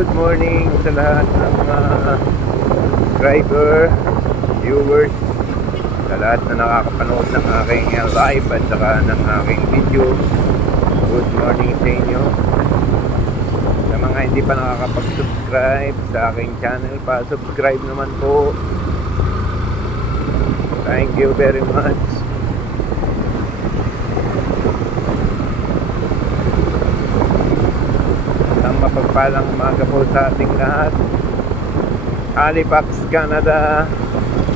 good morning sa lahat ng mga subscriber, viewers, sa lahat na nakakapanood ng aking live at saka ng aking video. Good morning sa inyo. Sa mga hindi pa nakakapag-subscribe sa aking channel, pa-subscribe naman po. Thank you very much. Mapagpalang umaga po sa ating lahat. Halifax, Canada,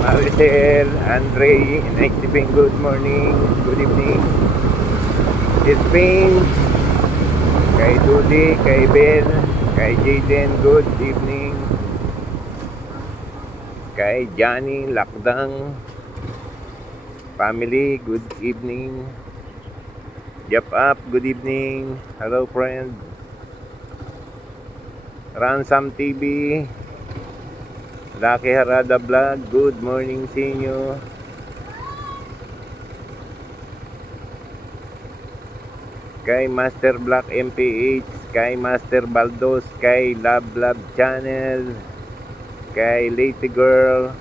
Maricel, Andre, Naitiping, good morning, good evening. Spain, kay Judy, kay Ben, kay Jaden, good evening. Kay Johnny, Lakdang family, good evening. Jump up, good evening. Hello friend. Ransom TV, Lucky Harada Vlog, good morning sa inyo. Kay Master Black MPH, kay Master Baldos, kay Love Channel, kay Lady Girl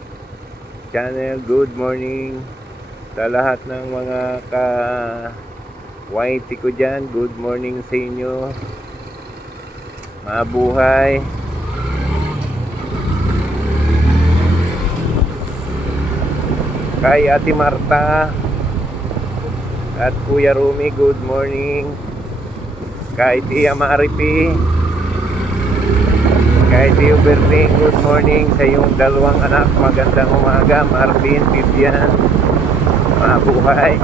Channel, good morning. Sa lahat ng mga ka-YT ko dyan, good morning sa inyo. Mabuhay. Kay Ate Marta at Kuya Rumi, good morning. Kay Tia Maripi, kay Tio Berting, good morning. Sa iyong dalawang anak, magandang umaga. Marvin, Vivian, mabuhay.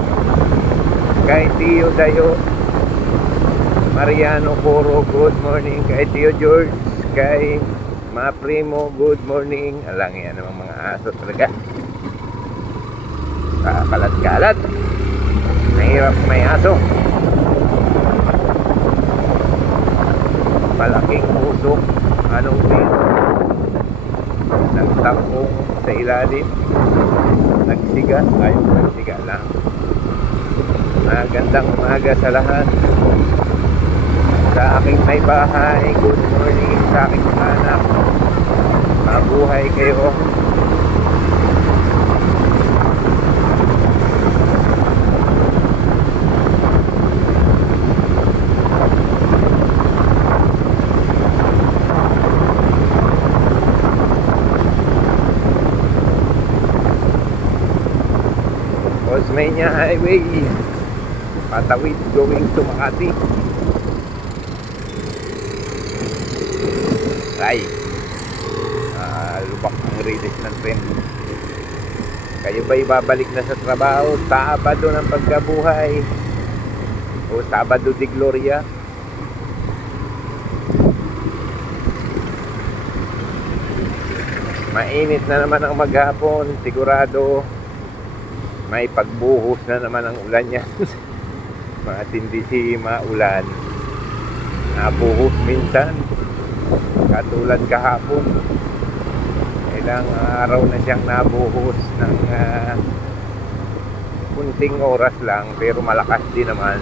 Kay Tio Dayo Mariano Poro, good morning. Kay Tio George, kay mga primo, good morning. Alang yan namang mga aso talaga. Kalat-kalat. Mahirap may aso. Malaking usok. Anong din? Nagtangkong sa ilalim. Nagsiga. Ayaw nagsiga lang. Magandang umaga sa lahat. Sa aking may bahay, good morning. Sa aking anak, mabuhay kayo. Osmeña Highway, patawid going to Makati. Ay, lubak ang release ng tren. Kayo ba'y babalik na sa trabaho? Sabado ng pagkabuhay o Sabado de Gloria? Mainit na naman ang maghapon. Sigurado may pagbuhos na naman ang ulan yan. Matindi si maulan. Nabuhos minsan, katulad kahapon. Ilang araw na siyang nabuhos ng kunting oras lang, pero malakas din naman.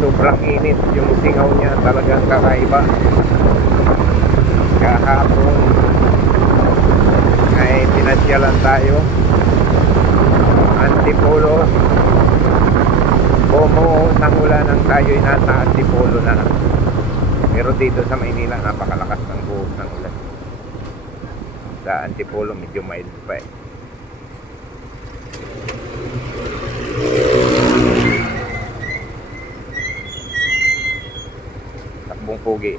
Sobrang init yung singaw niya, talagang kakaiba. Kahapon ay pinasyalan tayo Antipolo. Como sangulan tayo ay nasa Antipolo na. Pero dito sa Maynila napakalakas ng buhos ng ulan. Sa Antipolo medyo mild pa eh. Takbong pogi.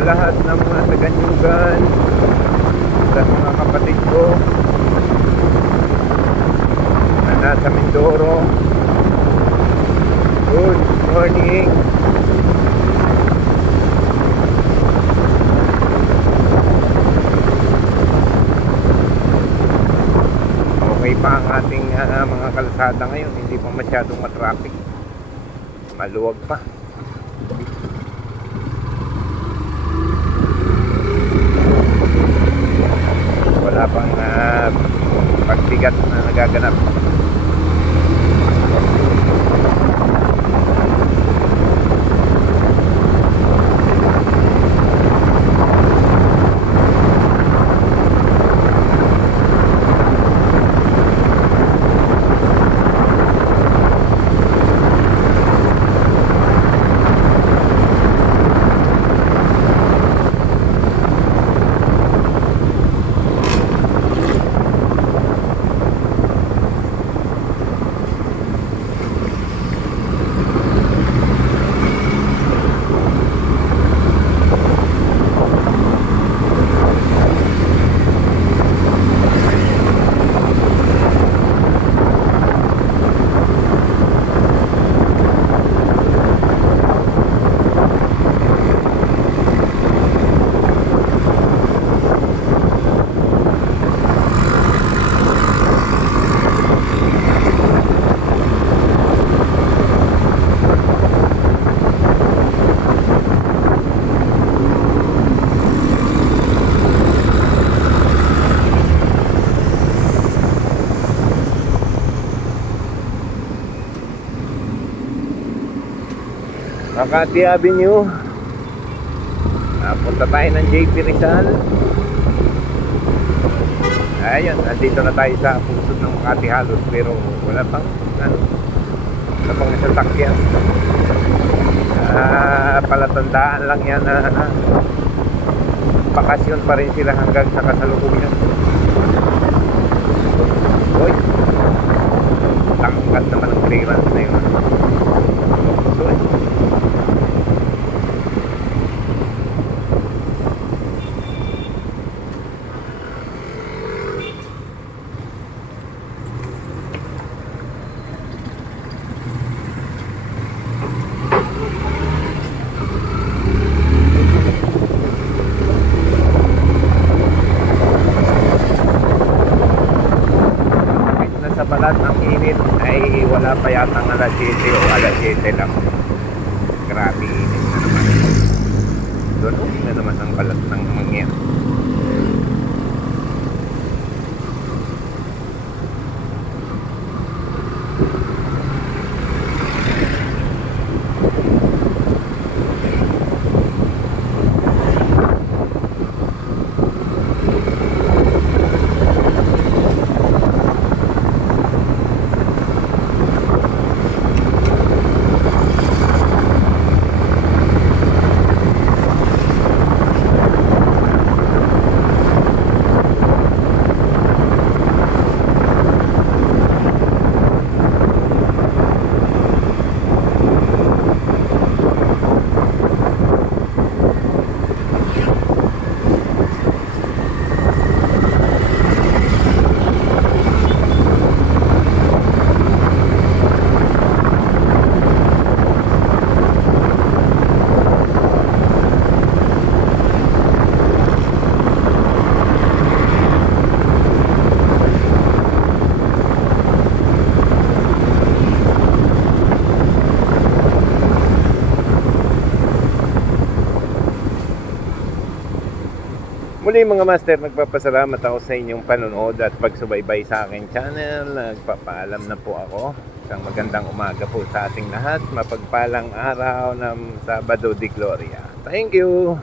lahat ng mga taganyugan, sa mga kapatid ko na nasa Mindoro. Good morning. Okay pa ang ating mga kalsada ngayon, hindi pa masyadong matraffic, maluwag pa. Wala pang pagbigat na nagaganap. Makati Avenue. Punta tayo ng JP Rizal. Ayun, nandito na tayo sa pusod ng Makati halos, pero wala pang wala pang sasakyan. Palatandaan lang yan na bakasyon pa rin sila hanggang sa kasalukuyan. Uy, tangkat naman ang clearance na yun. Uy, sa balat ng init ay wala pa yatang alas 7 o alas 7 lang. Grabe init na naman. Doon na naman ang balat ng hangin. Muli mga master, nagpapasalamat ako sa inyong panonood at pagsubaybay sa aking channel. Nagpapaalam na po ako. Isang magandang umaga po sa ating lahat. Mapagpalang araw ng Sabado de Gloria. Thank you!